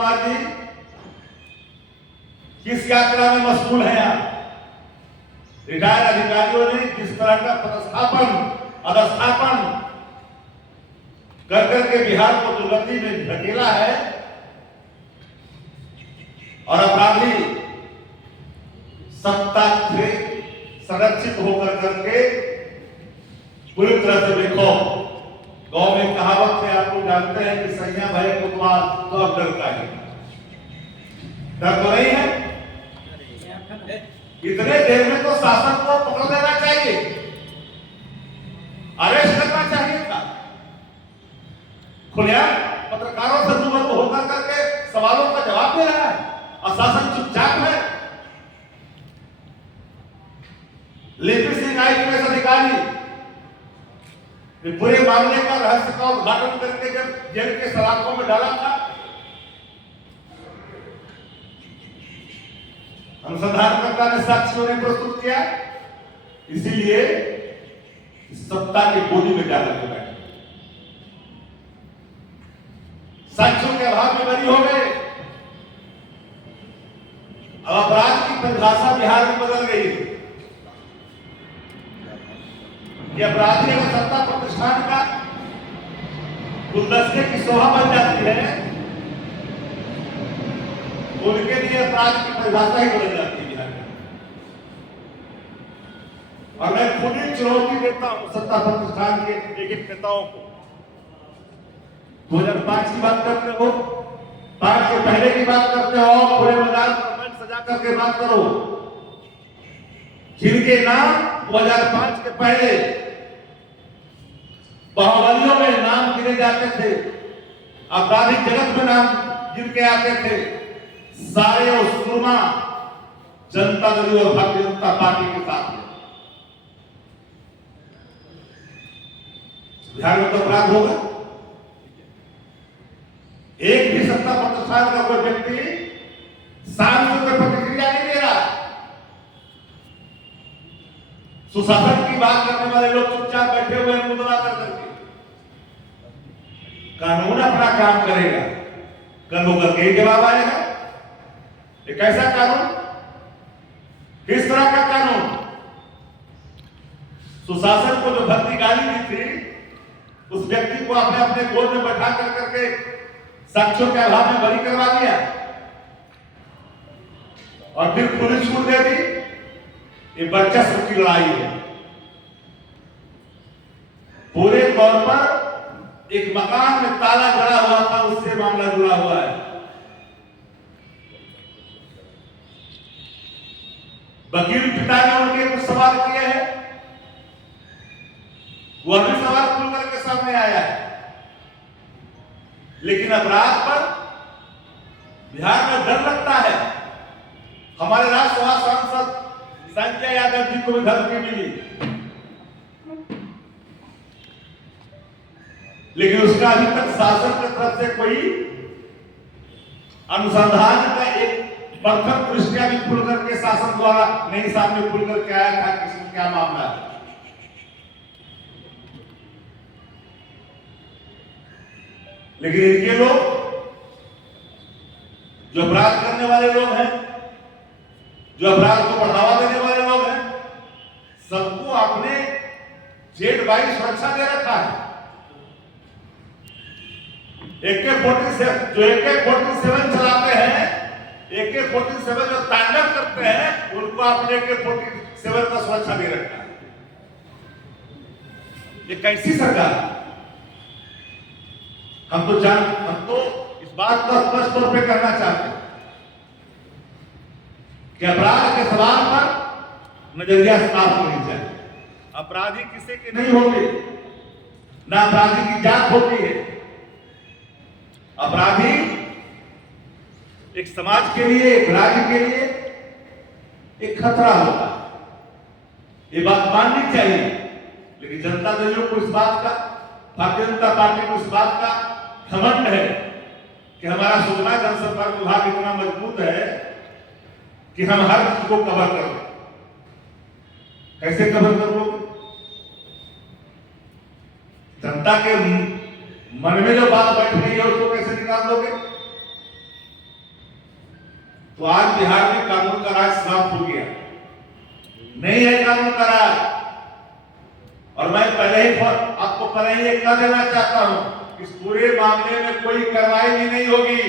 कुमार जी किस यात्रा में मशगूल हैं आप? रिटायर्ड अधिकारियों ने जिस तरह का पदस्थापन अधस्थापन कर करके बिहार को दुर्गति में धकेला है और अपराधी सत्ता से संरक्षित होकर करके पूरी तरह से देखो। गांव में कहावत है, आप लोग जानते हैं कि सैया भय कोतवाल तो अब डरता है। डर तो नहीं है। इतने देर में तो शासन को पकड़ लेना चाहिए, अरेस्ट करना चाहिए था। खुलेआम पत्रकारों से रूबरू होकर करके सवालों का जवाब दे रहा है और शासन चुपचाप है। लिपि सिंह आईपीएस अधिकारी पूरे मामले का रहस्य का उद्घाटन करके जब जेल के सलाखों में डाला था, अनुसंधानकर्ता ने साक्ष्यों ने प्रस्तुत किया, इसीलिए सत्ता की गोदी में जाकर के बैठे, साक्ष्यों के अभाव में बरी हो गए। अब अपराध की परिभाषा बिहार में बदल गई है कि अपराधी अगर सत्ता प्रतिष्ठान का गुलदस्ते की शोभा बन जाती है, उनके लिए अपराध की परिभाषा ही बदल जाती है बिहार में। और मैं खुद ही चुनौती देता हूं सत्ता प्रतिष्ठान के एक एक नेताओं को। 2005 की बात करते हो, 5 के पहले की बात करते हो, पूरे मैदान पर मंच सजा करके बात करो। जिनके नाम 2005 के पहले बाहुबलियों में नाम गिने जाते थे, आपराधिक जगत में नाम जिनके आते थे, सारे और सुरमा जनता दल और भारतीय जनता पार्टी के साथ है। बिहार में तो अपराध होगा। एक भी सत्ता प्रतिष्ठान का कोई व्यक्ति सांसद पर प्रतिक्रिया नहीं दे रहा। सुशासन की बात करने वाले लोग चुपचाप बैठे हुए हैं मुद्रा कर करके। कानून अपना काम करेगा, कल होकर के जवाब आएगा। ये कैसा कानून, किस तरह का कानून? सुशासन को जो भर्ती गाली दी थी, उस व्यक्ति को अपने अपने गोद में बैठा कर करके साक्ष्यों के अभाव में बरी करवा दिया और फिर पुलिस छूट दे दी। ये वर्चस्व की लड़ाई है। पूरे तौर पर एक मकान में ताला जड़ा हुआ था, उससे मामला जुड़ा हुआ है। वकील पिता ने उनके कुछ सवाल किए हैं, वह भी सवाल खुल करके सामने आया है। लेकिन अपराध पर बिहार में डर लगता है। हमारे राज्यसभा सांसद संजय यादव जी को भी धमकी मिली, लेकिन उसका अभी तक शासन की तरफ से कोई अनुसंधान का एक प्रथम दृष्टिया भी खुल करके शासन द्वारा नहीं सामने खुल करके आया था कि इसमें क्या मामला है। लेकिन इनके लोग जो अपराध करने वाले लोग हैं, जो अपराध को बढ़ावा देने वाले लोग हैं, सबको आपने जेल वाइज सुरक्षा दे रखा है। AK-47 जो AK-47 चलाते हैं, AK-47 जो तांडव करते हैं, उनको आपने AK-47 का सुरक्षा दे रखा है। ये कैसी सरकार? हम तो इस बात को स्पष्ट तौर पे करना चाहते हैं कि अपराध के सवाल पर नजरिया साफ होनी चाहिए। अपराधी किसी के नहीं होंगे, ना अपराधी की जात होती है। अपराधी एक समाज के लिए, एक राज्य के लिए एक खतरा होता है। ये बात माननी चाहिए। लेकिन जनता दल को इस बात का, भारतीय जनता पार्टी को इस बात का घमंड है कि हमारा सूचना जनसंपर्क विभाग इतना मजबूत है कि हम हर चीज को कवर कर लें। कैसे कवर कर लोगे? जनता के मन में जो बात बैठ रही है उसको कैसे निकाल दोगे? तो आज बिहार में कानून का राज समाप्त हो गया, नहीं है कानून का राज। और मैं आपको पहले ही कह देना चाहता हूं, इस पूरे मामले में कोई कार्रवाई भी नहीं होगी,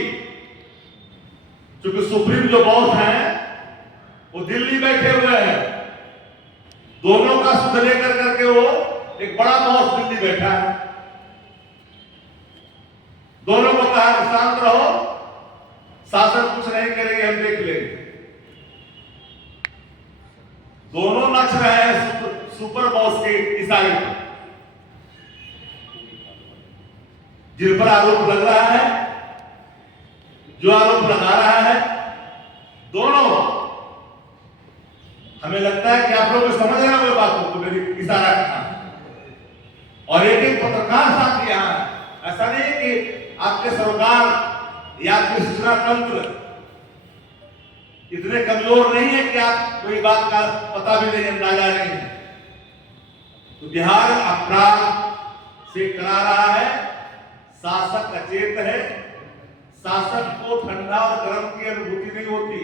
क्योंकि सुप्रीम जो बॉस हैं वो दिल्ली बैठे हुए हैं। दोनों का सुध लेकर करके वो एक बड़ा बॉस दिल्ली बैठा है, दोनों को कहा शांत रहो, शासन कुछ नहीं करेंगे, हम देख लेंगे। दोनों नच रहे हैं सुपर बॉस के इशारे पर। जिन पर आरोप लग रहा है, जो आरोप लगा रहा है, दोनों, हमें लगता है कि आप लोग समझ रहे हैं बातों को, मेरी इशारा करना। और एक एक पत्रकार साथी यहां, ऐसा नहीं कि आपके सरकार या आपके सूचना तंत्र इतने कमजोर नहीं है कि आप कोई बात का पता भी नहीं, अंदाजा नहीं है। तो बिहार अपराध से करा रहा है, शासक अचेत है, शासक को ठंडा और गर्म की अनुभूति नहीं होती।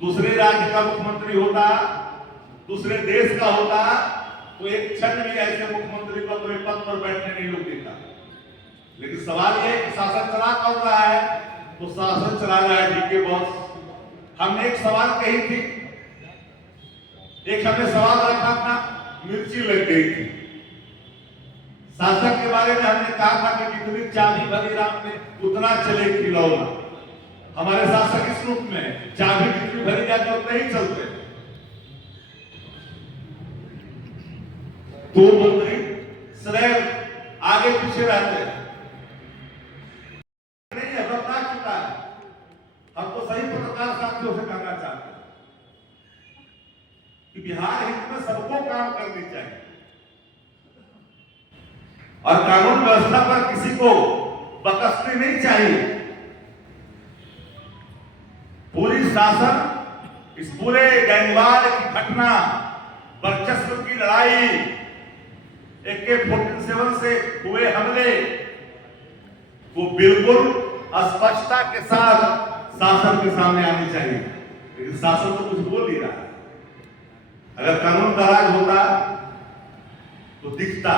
दूसरे राज्य का मुख्यमंत्री होता, दूसरे देश का होता, तो एक क्षण भी ऐसे मुख्यमंत्री को अपने पद पर बैठने नहीं लोग देता। लेकिन सवाल यह है कि शासन चला कौन रहा है, तो शासन चला रहा है डीके बॉस। हमने एक सवाल कही थी, एक हमने सवाल रखा था, मिर्ची लग गई थी। शासक के बारे में हमने कहा था कि जितनी चाबी भरी राम में उतना चले खिलौना। हमारे शासक इस रूप में चाबी जितनी भरी जाती उतना ही चलते। दो मंत्री सदैव आगे पीछे रहते हैं, नहीं है, बता चुका है। हमको सही पत्रकार साथियों से कहना चाहते हैं कि बिहार हित में सबको काम करनी चाहिए और कानून व्यवस्था पर किसी को बकसनी नहीं चाहिए। पूरी शासन इस पूरे गैंगवार की घटना, वर्चस्व की लड़ाई, AK-47 से हुए हमले को बिल्कुल स्पष्टता के साथ शासन के सामने आनी चाहिए। लेकिन शासन तो कुछ बोल नहीं रहा। अगर कानून का राज होता तो दिखता।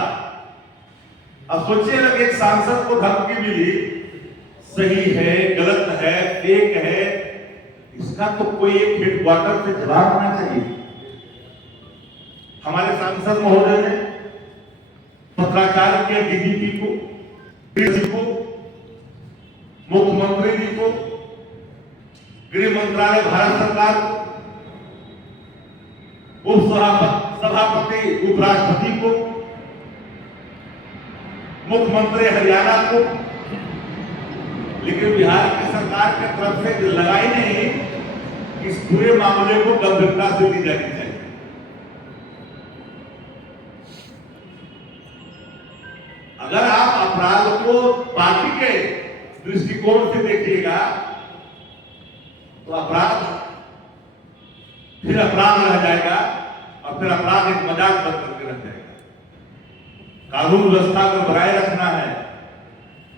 अब सोचिए ना कि एक सांसद को धमकी मिली, सही है, गलत है, फेक है, इसका तो कोई एक हेडक्वार्टर से जवाब आना चाहिए। हमारे सांसद महोदय ने पत्राचार किया DGP को, DG को, मुख्यमंत्री जी को, गृह मंत्रालय भारत सरकार को, सभापति उपराष्ट्रपति को, मुख्यमंत्री हरियाणा को, लेकिन बिहार की सरकार की तरफ से लगाई नहीं। इस पूरे मामले को गंभीरता से ली जानी चाहिए। अगर आप अपराध को पार्टी के दृष्टिकोण से देखिएगा तो अपराध फिर अपराध रह जाएगा और फिर अपराध एक मजाक बन करके रह जाएगा। कानून व्यवस्था को बनाए रखना है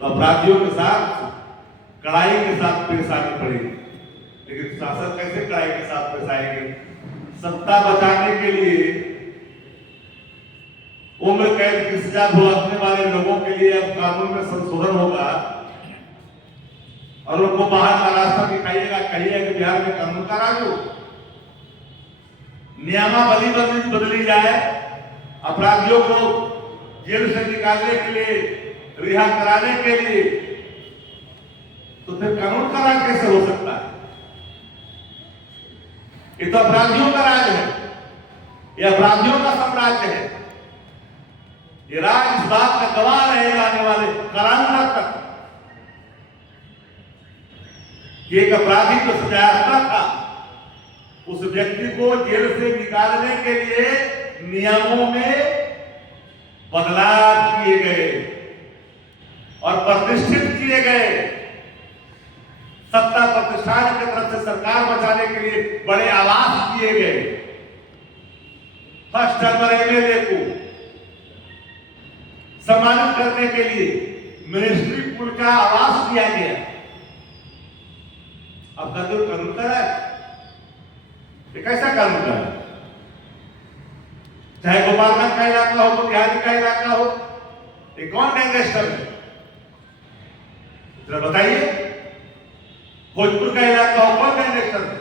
तो अपराधियों के साथ कड़ाई के साथ पेश आनी पड़ेगी। लेकिन शासन कैसे कड़ाई के साथ पेश आएंगे? सत्ता बचाने के लिए उम्र कैद की सजा भुगतने वाले लोगों के लिए अब कानून में संशोधन होगा और उनको बाहर का रास्ता दिखाइएगा, कहिएगा कि बिहार में कानून का राज हो, नियमावली बदली जाए, अपराधियों को जेल से निकालने के लिए, रिहा कराने के लिए, तो फिर कानून का राज कैसे हो सकता है? ये तो अपराधियों का राज है, ये अपराधियों का साम्राज्य है। ये राज इस बात का गवाह रहेगा आने वाले कालांतर तक कि एक अपराधी तो सजायाफ्ता था, उस व्यक्ति को जेल से निकालने के लिए नियमों में बदलाव किए गए और प्रतिष्ठित किए गए। सत्ता प्रतिष्ठान की तरफ से सरकार बचाने के लिए बड़े आवास किए गए। फर्स्ट टर्मर MLA को सम्मानित करने के लिए मिनिस्ट्री पुल का आवास दिया गया। अब कहते हो कानून का राज, ये कैसा कानून का राज? चाहे गोपालगंज का इलाका हो, बिहार का इलाका हो, ये कौन गैंगस्टर है जरा बताइए? भोजपुर का इलाका हो, कौन गैंगस्टर है?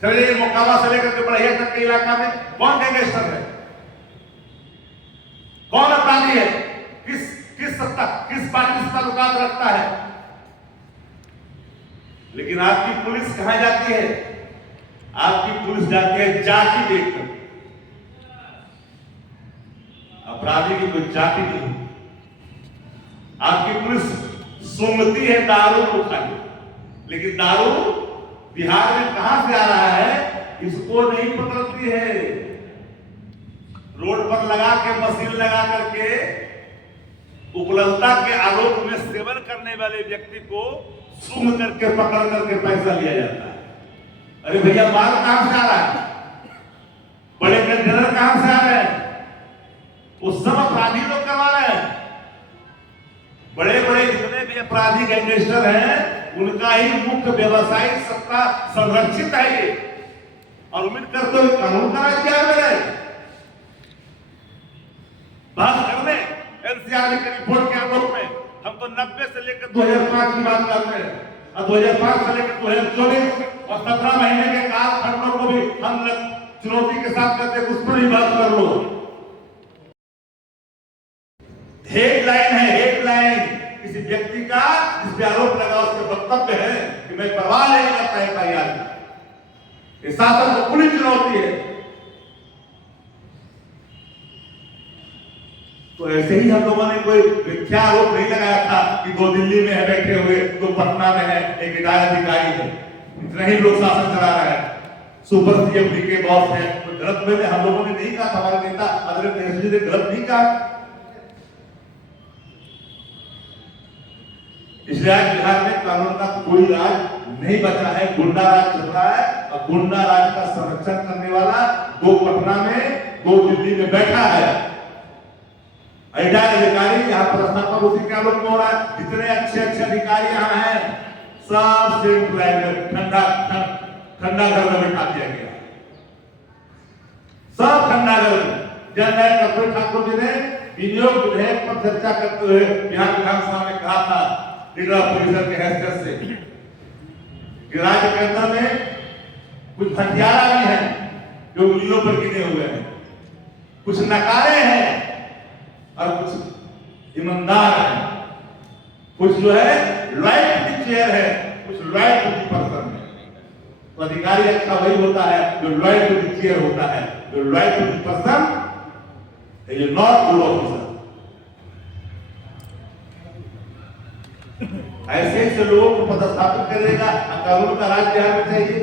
चलिए मोकामा से लेकर के बढ़िया तक के इलाका में कौन गैंगस्टर है? कौन अपराधी है? किस सत्ता, किस पार्टी से ताल्लुकात रखता है? लेकिन आपकी पुलिस कहां जाती है? आपकी पुलिस जाती है जाति देखकर। अपराधी की कोई जाति नहीं। आपकी पुलिस सूंघती है दारू को खाली, लेकिन दारू बिहार में कहां से आ रहा है इसको नहीं पकड़ती है। रोड पर लगा के, मशीन लगा करके उपलब्धता के आरोप में सेवन करने वाले व्यक्ति को सूंघ करके पकड़ करके पैसा लिया जाता है। अरे भैया माल कहां से आ रहा है? बड़े कंटेनर कहां से आ रहे हैं? वो सब अपराधी लोग करवा रहे हैं। बड़े बड़े जितने भी अपराधी गैंगस्टर हैं उनका ही मुख्य व्यवसायिक सत्ता संरक्षित है ये, और उम्मीद करते हो कानून का राज क्या है? बात करने एनसीआर की रिपोर्ट के अनुरूप में हम तो 90 से लेकर 2005 की बात करते हैं, और 2005 से लेकर 2024 और 17 महीने के कालखंडों को भी हम चुनौती के साथ करते हैं। उस पर ही बात कर लो। हेडलाइन है, हेडलाइन किसी व्यक्ति का जिस पे आरोप लगा उसके वक्तव्य है कि मैं परवाह नहीं करता है FIR। ये शासन को पूरी चुनौती है। तो ऐसे ही हम लोगों ने कोई मिथ्या आरोप नहीं लगाया था कि दो दिल्ली में है बैठे हुए, दो पटना में है, एक रिटायर्ड अधिकारी है, इतना ही लोग शासन चला रहा है, सुपर CM के बॉस है। तो गलत में हम लोगों ने नहीं कहा, हमारे नेता आदरणीय तेजस्वी जी ने गलत नहीं कहा। इसलिए आज बिहार में कानून का कोई राज नहीं बचा है, गुंडा राज चल रहा है, और गुंडा राज का संरक्षण करने वाला दो पटना में, दो दिल्ली में बैठा है। रिटायर्ड अधिकारी यहाँ पर स्थापना उसी के आलोक में हो रहा है। जितने अच्छे अच्छे अधिकारी यहाँ हैं सब सेंट्रलाइज ठंडा घर में बैठा दिया गया, सब ठंडा घर में। जनरल कर्पूरी ठाकुर जी ने विनियोग विधेयक पर चर्चा करते हुए बिहार विधानसभा में कहा था लीडर ऑपोजिशन के हैसियत से कि राज्य के अंदर में कुछ हथियारा भी हैं जो उंगलियों पर गिने हुए हैं, कुछ नकारे हैं और कुछ ईमानदार है, कुछ जो है लॉयल टू द चेयर है, कुछ लॉयल टू द पर्सन है। तो अधिकारी अच्छा वही होता है जो लॉयल टू द चेयर होता है, जो loyal to the person is not good officer. ऐसे लोगों को पदस्थापित करेगा, कानून का राज बिहार में चाहिए।